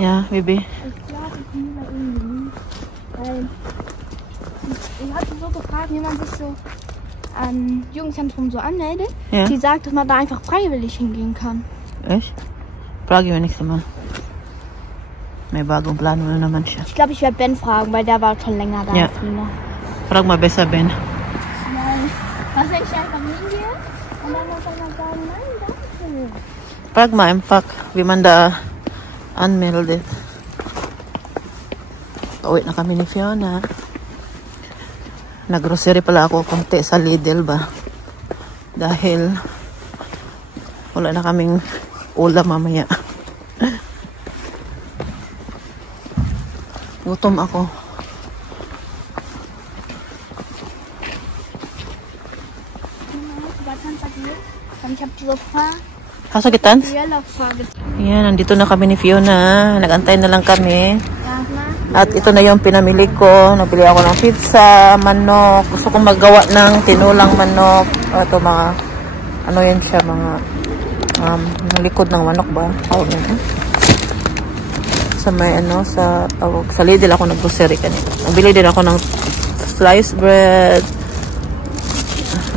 Ja, Baby. Ich glaube, ich bin da irgendwie. Weil ich hatte so gefragt, wie man sich so am Jugendzentrum so anmeldet. Ja. Die sagt, dass man da einfach freiwillig hingehen kann. Echt? Frage ich nächstes Mal. May bagong plano na naman siya. Ich glaube, ich werde Ben fragen, weil der war schon länger da Ja. als Nina. Frag mal besser, Ben. Nein. Was, wenn ich einfach hingehe und dann muss man sagen, nein, danke. Frag mal einfach, wie man da anmeldet. Uwi na kami ni Fiona. Nag-grocery pala ako konti sa Lidl ba. Dahil wala na kaming ulam mamaya. Gutom ako. Ich habe diese Frage. Kasakitan? Yan, nandito na kami ni Fiona. Nag-antay na lang kami. At ito na yung pinamili ko. Nabili ako ng pizza, manok. Gusto kong magawa ng tinulang manok. Ito mga, ano yan siya, mga likod ng manok ba? Tawag yun, sa may ano, sa Lidl ako nag-grocery kanina. Nabili din ako ng sliced bread.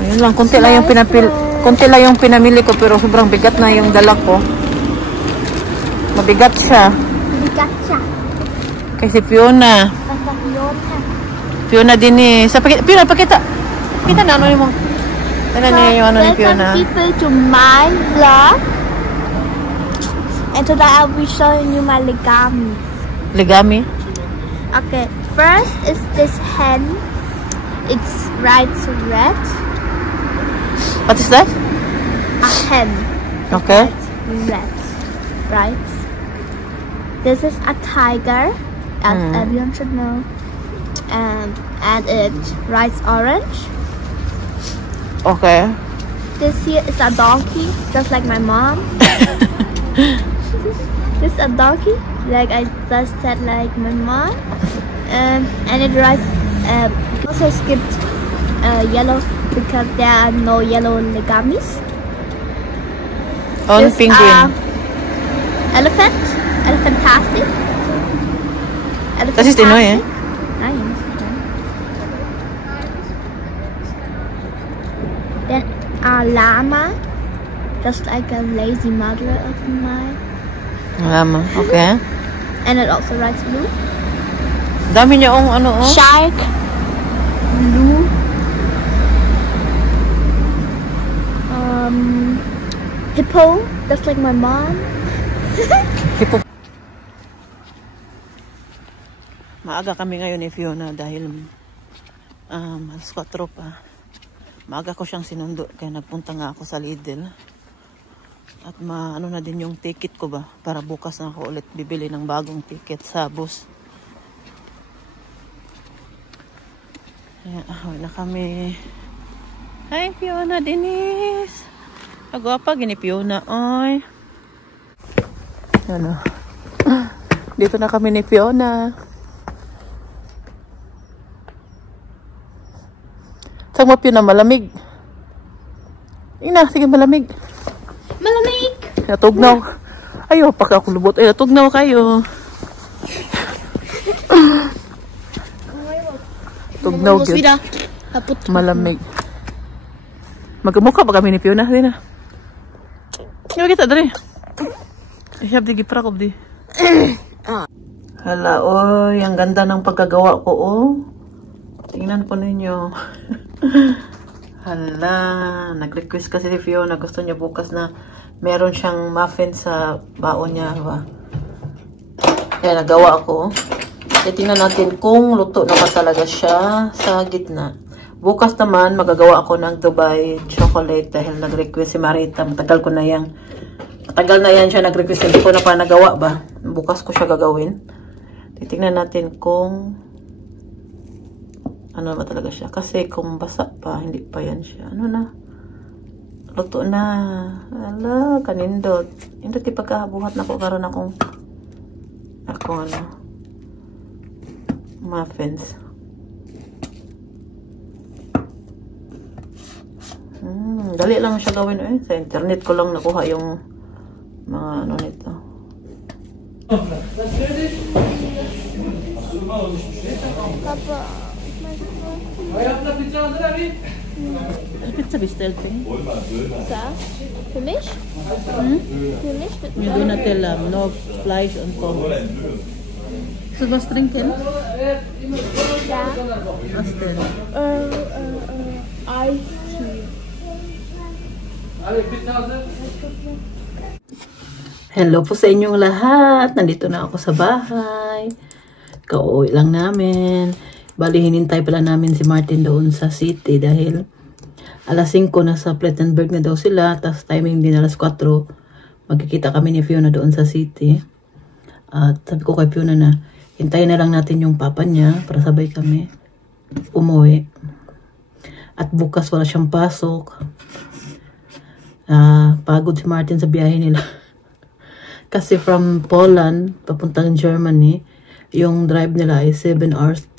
Ayun lang, konti lang yung pinamili ko, pero sobrang bigat na yung dala ko. Mabigat siya. Kasi Fiona. Fiona din eh. Fiona, pakita. Kita na ano mo. Ano niya yung ano ni Fiona. Welcome people to my vlog. And today I'll be showing you my legami. Legami? Okay, first is this hen. It's red. What is that? A hen. Okay. Red. Right. This is a tiger, as everyone should know. And it's rice orange. Okay. This here is a donkey, just like my mom. This is a donkey, like I just said, like my mom. And it rides. Also skipped yellow because there are no yellow legamis. On penguin. Elephant. Elephantastic. Das ist die neue. Nein. Then a llama, just like a lazy mother of mine. Llama, okay. And it also rides blue. Dami niya ang ano oh. Shark. Blue. Hippo, just like my mom. Hippo. Maaga kami ngayon ni Fiona dahil alas 4 pa. Maaga ko siyang sinundo kaya nagpunta nga ako sa Lidl. At ano na din yung ticket ko ba para bukas na ako ulit bibili ng bagong ticket sa bus. Kaya ahoy na kami. Hi Fiona, Denise. Agwapa gini Fiona, oy. Ano? Dito na kami ni Fiona. Saan mo Fiona, malamig? Ina, sige malamig. Malamig! Natugnaw. Ayaw, pagkakulubot. Ay, natugnaw kayo. Tugnaw gyud. Malamig. Magmukha ba kami ni Fiona? Di na. Yung kita, dari. Ihap di giprakob di. Hala, oy. Ang ganda ng pagkagawa ko, oh. Tingnan po ninyo. Hala. Nag-request kasi si Fiona. Gusto niya bukas na meron siyang muffin sa baon niya. Ba? Kaya nagawa ko. Tingnan natin kung luto na ba talaga siya sa gitna. Bukas naman, magagawa ako ng Dubai chocolate dahil nag-request si Marita. Matagal na yan siya nag-request. Hindi ko na pa nagawa ba? Bukas ko siya gagawin. Titingnan natin kung ano ba talaga siya. Kasi kung basa pa, hindi pa yan siya. Ano na? Luto na. Ala, kanindot. Hindi pagkabuhat na ko karon akong muffins. Dali lang siya gawin eh. Sa internet ko lang nakuha yung mga ano nito. Papa. Pizza bestellt, Pizza? Für mich? Für mich? Mit Donatella, no Fleisch und Pommes. So was trinken? Ja. Was denn? Ice tea. Hello po sa inyong lahat. Nandito na ako sa bahay. Kauwi lang namin. Bali, hinintay pala namin si Martin doon sa city dahil alas 5 na sa Plettenberg na daw sila. Tapos timing din alas 4. Magkikita kami ni Fiona doon sa city. At sabi ko kay Fiona na hintayin na lang natin yung papa niya para sabay kami umuwi. At bukas wala siyang pasok. Pagod si Martin sa biyahe nila. Kasi from Poland, papuntang Germany, yung drive nila ay 7 hours,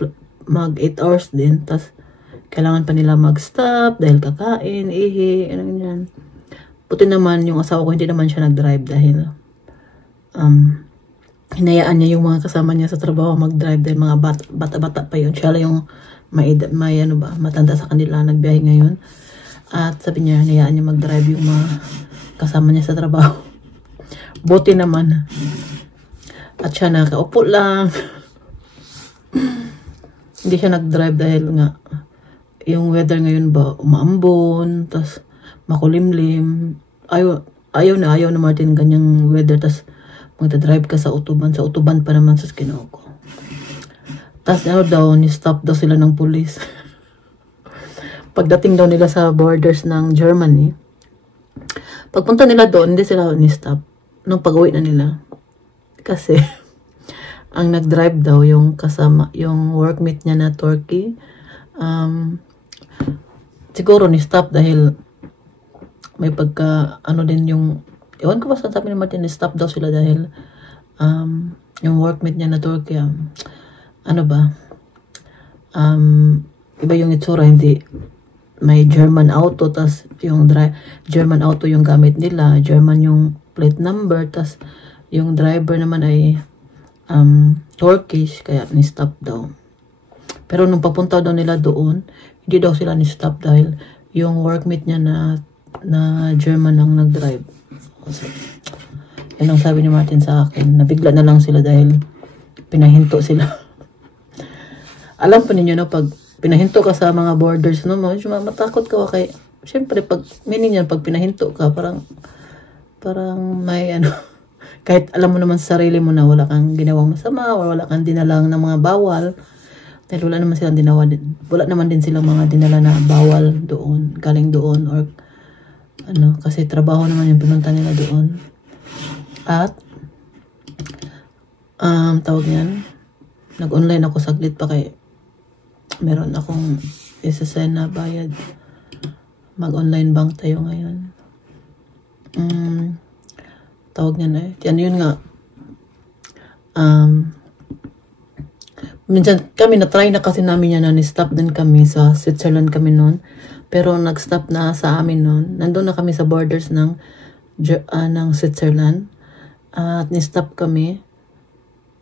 mag 8 hours din. Tapos, kailangan pa nila mag-stop dahil kakain, ihi, ano yan. Puti naman, yung asawa ko, hindi naman siya nag-drive dahil hinayaan niya yung mga kasama niya sa trabaho mag-drive dahil mga bata-bata pa yun. Siya lang yung may ano ba, matanda sa kanila nagbiyahe ngayon. At sabi niya, hinayaan niya mag-drive yung mga kasama niya sa trabaho. Buti naman. At siya nakaupo lang. Hindi siya nag-drive dahil nga yung weather ngayon ba umaambon, tas makulimlim. Ayaw na Martin ganyang weather, tas magdadrive ka sa utuban. Sa utuban pa naman sa Skinoo ko. Tas ano daw, ni-stop daw sila ng pulis. Pagdating daw nila sa borders ng Germany, pagpunta nila doon, hindi sila ni-stop. Nung pag-uwi na nila. Kasi, ang nag-drive daw yung kasama, yung workmate niya na Turkey. Siguro ni-stop dahil may pagka, ano din yung, ewan ko ba saan sabi ni Martin, ni-stop daw sila dahil yung workmate niya na Turkey, ano ba, iba yung itsura, hindi, may German auto, tas yung German auto yung gamit nila, German yung plate number, tas yung driver naman ay Turkish, kaya ni-stop daw. Pero nung papunta daw nila doon, hindi daw sila ni-stop dahil yung workmate niya na German ang nag-drive. So, yan ang sabi ni Martin sa akin. Nabigla na lang sila dahil pinahinto sila. Alam pa ninyo, no, pag pinahinto ka sa mga borders, no, matakot ka kay, syempre, pag meaning yan, pag pinahinto ka, parang may ano, kahit alam mo naman sa sarili mo na wala kang ginawang masama, o wala kang dinalang ng mga bawal, dahil wala naman silang wala naman din silang mga dinala na bawal doon, galing doon, or ano, kasi trabaho naman yung pinunta nila doon. At, tawag yan, nag-online ako saglit pa kay, meron akong isasend na bayad. Mag-online bank tayo ngayon. Tawag niya na eh. Yan yun nga. Minsan kami na-try na kasi namin yan na ni-stop din kami sa Switzerland kami noon. Pero nag-stop na sa amin noon. Nandun na kami sa borders ng Switzerland. At ni-stop kami.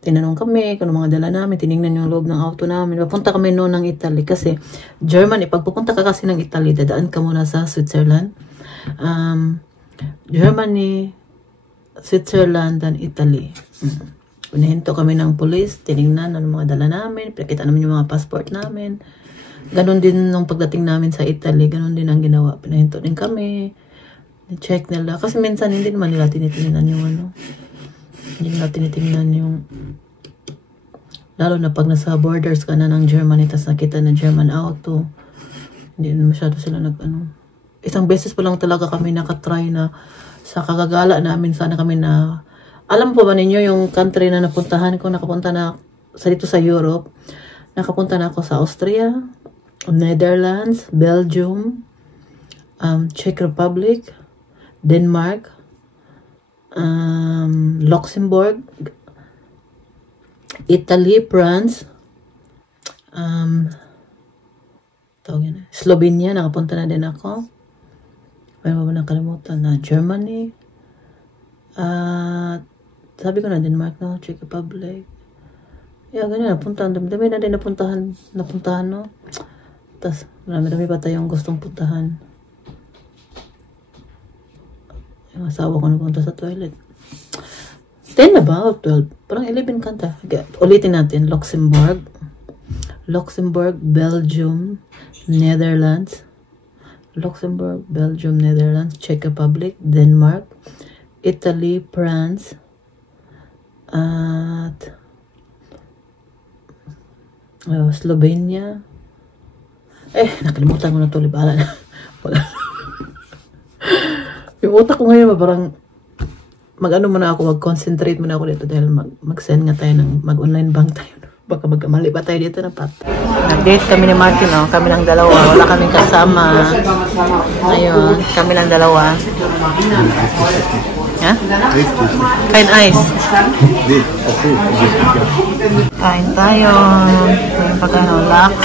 Tinanong kami kung mga dala namin. Tinignan yung loob ng auto namin. Papunta kami noon ng Italy. Kasi Germany, pag pupunta ka kasi ng Italy, dadaan ka muna sa Switzerland. Germany, Switzerland, and Italy. Pinahinto kami ng police, tinignan ang mga dala namin, pinakita namin yung mga passport namin. Ganon din nung pagdating namin sa Italy, ganon din ang ginawa. Pinahinto din kami, check nila. Kasi minsan hindi naman nila tinitingnan yung ano. Hindi nila tinitingnan yung, lalo na pag nasa borders ka na ng Germany, tas nakita na German auto, hindi na masyado sila nag-ano. Isang beses pa lang talaga kami nakatry na sa kagagala namin, sana kami na, alam po ba ninyo yung country na napuntahan ko, nakapunta na sa dito sa Europe, nakapunta na ako sa Austria, Netherlands, Belgium, Czech Republic, Denmark, Luxembourg, Italy, France, Slovenia, nakapunta na din ako. May mga nakalimutan na Germany, Sabi ko na Denmark na, Czech Republic. Yeah, ganyan, napuntahan. Dami na din napuntahan, no? Tapos, marami pa tayong gustong puntahan. Yung asawa ko napunta sa toilet. 10 na ba? 12? Parang 11 kanta. Okay, ulitin natin. Luxembourg, Belgium, Netherlands. Luxembourg, Belgium, Netherlands, Czech Republic, Denmark, Italy, France, at Slovenia. Nakalimutan ko na ito. Libala na. Yung utak ko ngayon, parang mag-ano muna ako, mag-concentrate muna ako dito dahil mag-send nga tayo mag-online bank tayo. Baka magkamali pa tayo dito na pat. Nag-date kami ni Martin, no? Kami lang dalawa. Wala kaming kasama. Ngayon, kami lang dalawa. Ha? Kain ice. Kain tayo. Kain pagkano, lax.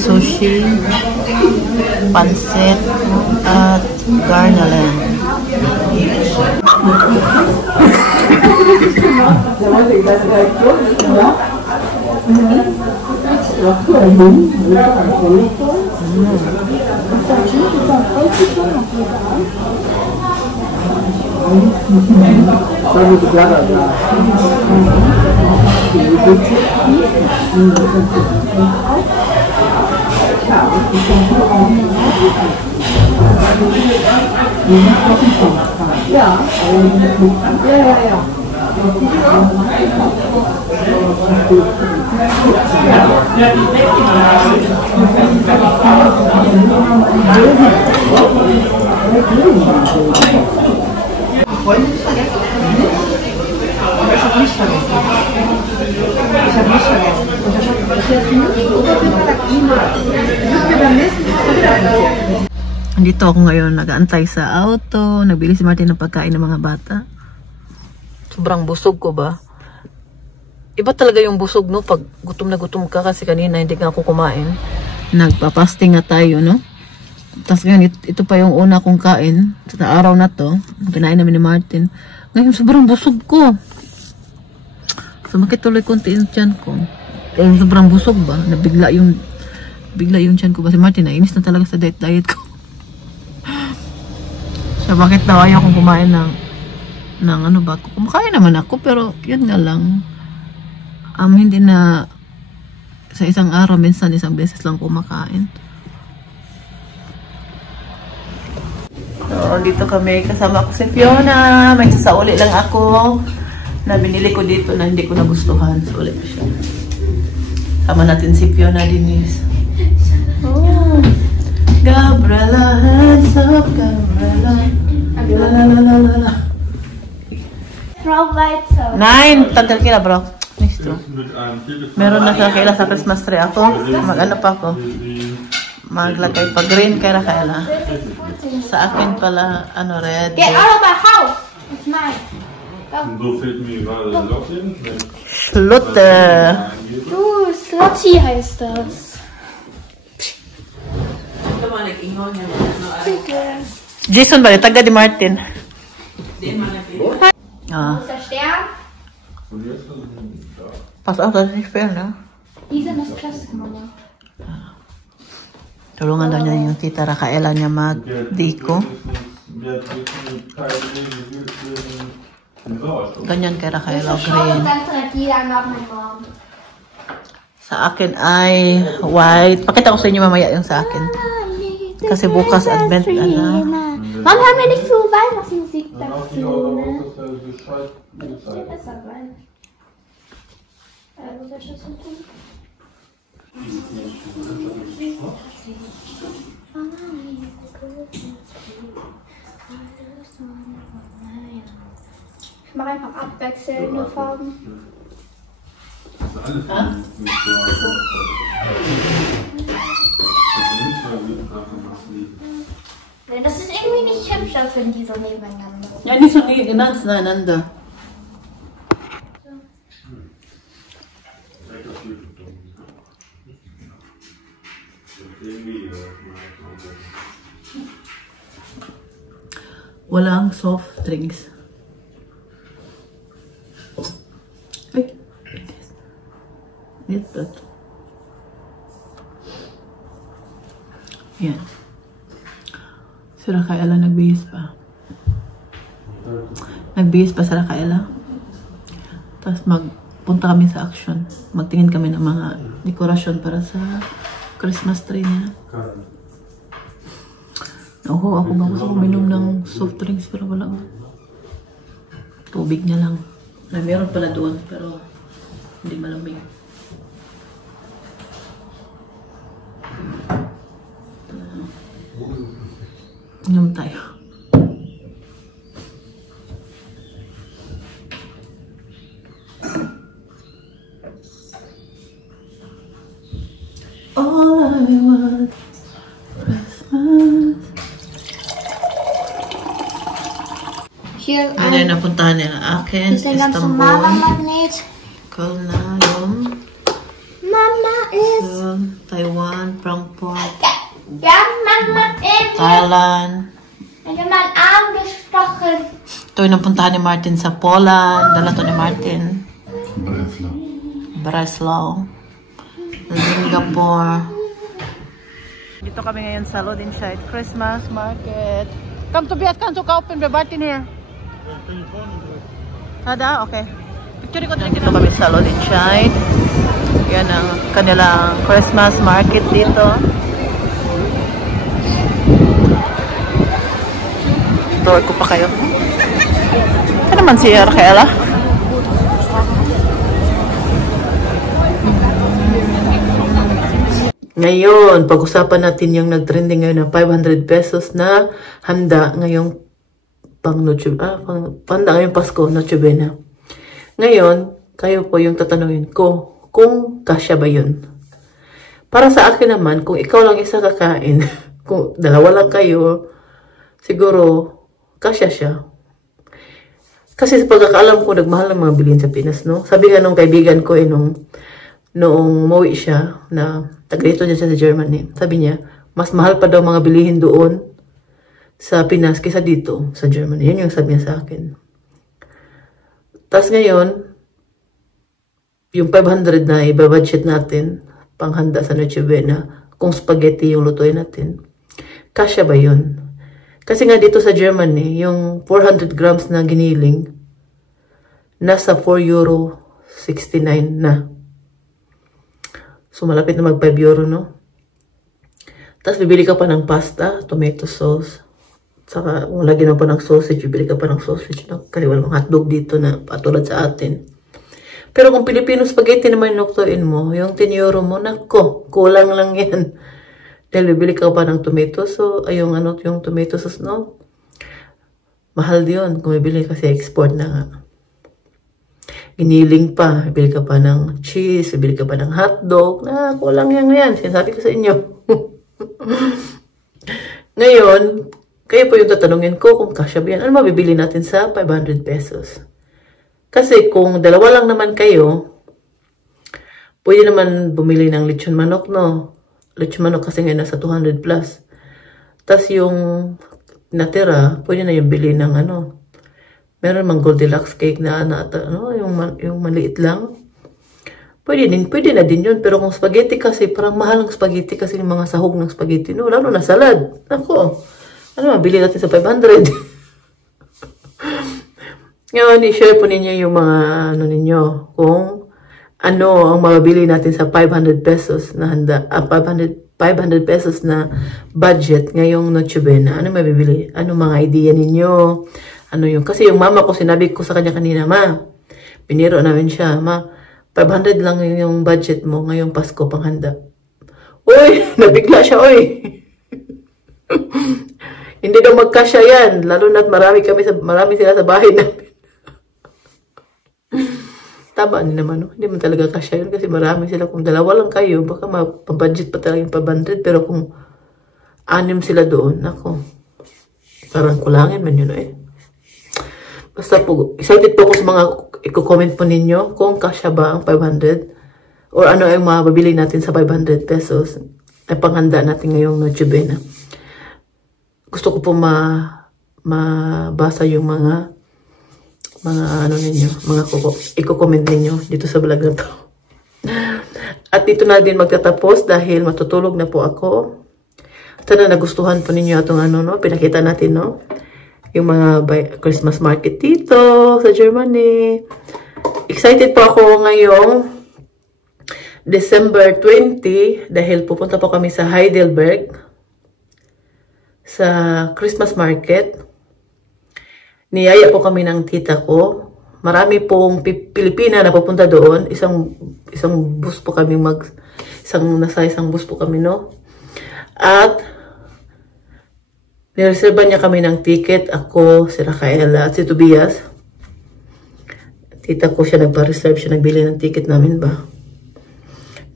Sushi. Pansit. At garnalen. Andito ako ngayon, nag-aantay sa auto, nagbili si Martin ng pagkain ng mga bata. Sobrang busog ko ba? Iba talaga yung busog, no? Pag gutom na gutom ka, kasi kanina hindi ka ako kumain. Nagpa-fasting nga tayo, no? Tapos ngayon, ito pa yung una kong kain sa araw na to. Kinain namin ni Martin. Ngayon, sobrang busog ko. Sumakit tuloy konti yung tiyan ko. Kaya sobrang busog ba? Nabigla yung tiyan ko ba? Si Martin, nainis na talaga sa diet ko. So, bakit daw ayaw kong kumain ng ano ba? Kumakain naman ako, pero yun nga lang. Hindi na sa isang araw, minsan isang beses lang kumakain. So, dito kami. Kasama ko si Fiona. May sasauli lang ako na binili ko dito na hindi ko nagustuhan. So, ulit siya. Sama natin si Fiona Denise. Oh. Gabriela, hands up, Gabriela. La. 9, tanggal kila bro. Listo. Meron na siya kaila sa Christmas tree. Ako, mag-ano pa ako. Maglagay pa green kaya kaila. Sa akin pala, ano, red. Get out of my house! It's mine. Schlutte. Slotty heißt das. Jason ba? Taga di Martin. Wo ist der Stern? Pass auf, das ist nicht fair, ne? Diese ist Plastik, Mama. Tulungan daw niya yung tita Rafaela niya mag-diko. Ganyan kay Rafaela, green. Sa akin ay white. Pakita ko sa inyo mamaya yung sa akin. Kasi bukas Advent na. Warum haben wir nicht so Weihnachtsmusik dazu, ne? Das ist besser, weil... Wo soll ich das denn tun? Ich mache einfach abwechselnde Farben. Das ist irgendwie nicht hübsch, als wenn die so nebeneinander sind. Ja, nicht so ganz nebeneinander. Walang soft drinks. Ito. Yan. Si Rafaela nagbihis pa. Nagbihis pa si Rafaela. Tapos magpunta kami sa action. Magtingin kami ng mga dekorasyon para sa Christmas tree niya. Oo, ako ba gusto uminom ng soft drinks pero wala. Tubig na lang. Na meron pala doon pero hindi malamig. Inom tayo. All I want Christmas. Hier Yan ay napuntahan nila akin. Istanbul. Magnet. Ikaw na yung Mama is. Taiwan, Frankfurt, Ja, Mama ist. Thailand. Wenn man angestochen. Ito yung napuntahan ni Martin sa Poland. Dala to ni Martin. Breslau. Singapore. Dito kami ngayon sa Lodinscheid Christmas Market. Come to Bias, kan suka open by Martin here. Ada? Okay. Picture ko din. Dito kami sa Lodinscheid. Yan ang kanilang Christmas market dito. Tour ko pa kayo. Ano naman si Rafaela? Ngayon, pag-usapan natin yung nag-trending ngayon na 500 pesos na handa ngayong handa ngayong Pasko, Noche Buena. Ngayon, kayo po yung tatanungin ko kung kasya ba yun. Para sa akin naman, kung ikaw lang isa kakain, kung dalawa lang kayo, siguro kasya siya. Kasi sa pagkakaalam ko, nagmahal ng mga bilhin sa Pinas, no? Sabi nga nung kaibigan ko, noong umuwi siya, na taga-ito niya siya sa Germany, sabi niya, mas mahal pa daw mga bilihin doon sa Pinas kaysa dito sa Germany. Yun yung sabi niya sa akin. Tapos ngayon, yung 500 na ibabudget natin, panghanda sa Noche Buena, kung spaghetti yung lutuin natin, kasya ba yun? Kasi nga dito sa Germany, yung 400 grams na giniling, nasa €4.69 na. So, malapit na mag 5 euro, no? Tapos, bibili ka pa ng pasta, tomato sauce. Saka, kung lagyan pa ng sausage, bibili ka pa ng sausage, no? Kasi walang hotdog dito na patulad sa atin. Pero kung Filipino spaghetti naman nuktuin mo, yung 10 euro mo, nako, kulang lang yan. Dahil bibili ka pa ng tomato sauce, yung tomato sauce, no? Mahal yun kung bibili kasi export na nga. Giniling pa, bibili ka pa ng cheese, bibili ka pa ng hotdog, na kulang yan. Sinasabi ko sa inyo. Ngayon, kayo po yung tatanungin ko kung kasya ba yan. Ano mabibili natin sa 500 pesos? Kasi kung dalawa lang naman kayo, pwede naman bumili ng lechon manok, no? Lechon manok kasi ngayon nasa 200 plus. Tapos yung natira, pwede na yung bili ng meron mang Goldilocks cake na yung maliit lang. Pwede na din yun. Pero kung spaghetti kasi, parang mahal ng spaghetti kasi yung mga sahog ng spaghetti, no? Lalo na salad. Ako, mabili natin sa 500? Ngayon, i-share po ninyo yung mga ninyo. Kung ano ang mabibili natin sa 500 pesos na handa, 500 pesos na budget ngayong Noche Buena. Ano mabibili? Ano mga idea ninyo? Kasi yung mama ko, sinabi ko sa kanya kanina, ma, piniro namin siya, ma, 500 lang yung budget mo ngayong Pasko panghanda. Uy, nabigla siya, uy. Hindi daw magkasya yan, lalo na't marami sila sa bahay namin. Tama naman, no? Hindi man talaga kasya yun kasi marami sila. Kung dalawa lang kayo, baka mapabudget pa talaga yung 500. Pero kung 6 sila doon, ako, parang kulangin man yun, eh. Basta po, excited po ako sa mga i-comment po ninyo kung kasya ba ang 500 or ano ang mabibili natin sa 500 pesos na panghanda natin ngayong Noche Buena. Gusto ko po mabasa yung mga ninyo, mga i-comment ninyo dito sa vlog na to. At dito na din magtatapos dahil matutulog na po ako. Sana nagustuhan po ninyo itong ano, no? Pinakita natin, no? Yung mga Christmas market dito sa Germany. Excited po ako ngayong December 20 dahil pupunta po kami sa Heidelberg sa Christmas market. Niyaya po kami ng tita ko. Marami pong Pilipina na pupunta doon. Isang bus po kami nasa isang bus po kami, no? At nireserva niya kami ng ticket. Ako, si Rafaela at si Tobias. Tita ko siya nagpa-reserve. Siya nagbili ng ticket namin ba.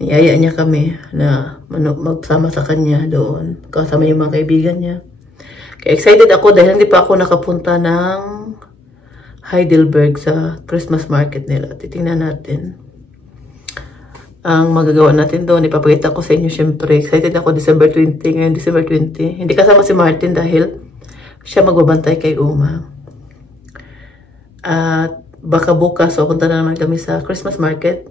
Niyaya niya kami na magsama sa kanya doon. Kasama yung mga kaibigan niya. Kaya excited ako dahil hindi pa ako nakapunta ng Heidelberg sa Christmas market nila. Titingnan natin ang magagawa natin doon. Ipapakita ko sa inyo syempre. Excited ako December 20. Ngayon December 20. Hindi kasama si Martin dahil siya magbabantay kay Uma. At baka bukas punta na naman kami sa Christmas market.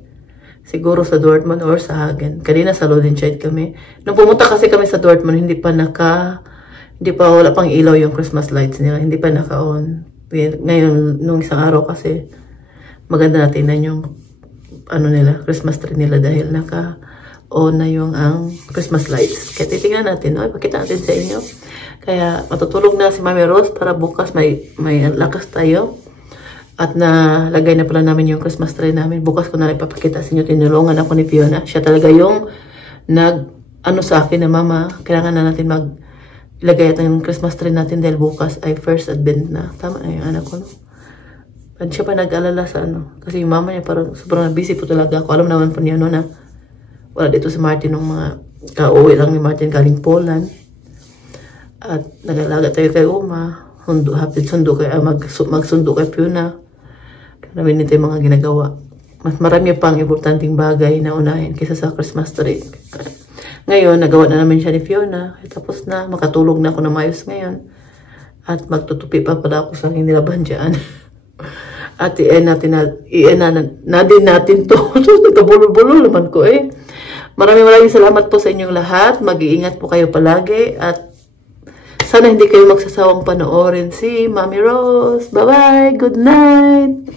Siguro sa Dortmund or sa Hagen. Kanina sa Lodenscheid kami. Nung pumunta kasi kami sa Dortmund, wala pang ilaw yung Christmas lights nila. Hindi pa naka-on. Ngayon, nung isang araw kasi, maganda natin na yung Christmas tree nila dahil naka-on na yung ang Christmas lights. Kaya titingnan natin, no? Ipakita natin sa inyo. Kaya matutulog na si Mami Rose para bukas may lakas tayo. At nalagay na pala namin yung Christmas tree namin. Bukas ko na ipapakita sa inyo. Tinulungan ako ni Fiona. Siya talaga yung sa akin na mama, kailangan na natin ilagay yung Christmas tree natin dahil bukas ay first advent na. Tama na yung anak ko, no? At siya pa nag-alala sa kasi yung mama niya parang sobrang busy po talaga ako. Alam naman po niya na wala dito si Martin nung mga kauwi lang ni Martin galing Poland. At nag-alaga tayo kay Uma. Magsundo kay Fiona. Namin nito yung mga ginagawa. Mas marami pang importanteng bagay na unahin kaysa sa Christmas tree. Ngayon, nagawa na namin siya ni Fiona. Tapos na, makatulog na ako na mayos ngayon. At magtutupi pa pala ako sa aking nilaban dyan. At i-end natin to. Nagkabulol-bulol naman ko eh. Maraming salamat po sa inyong lahat. Mag-iingat po kayo palagi. At sana hindi kayo magsasawang panoorin si Mami Rose. Bye-bye! Good night!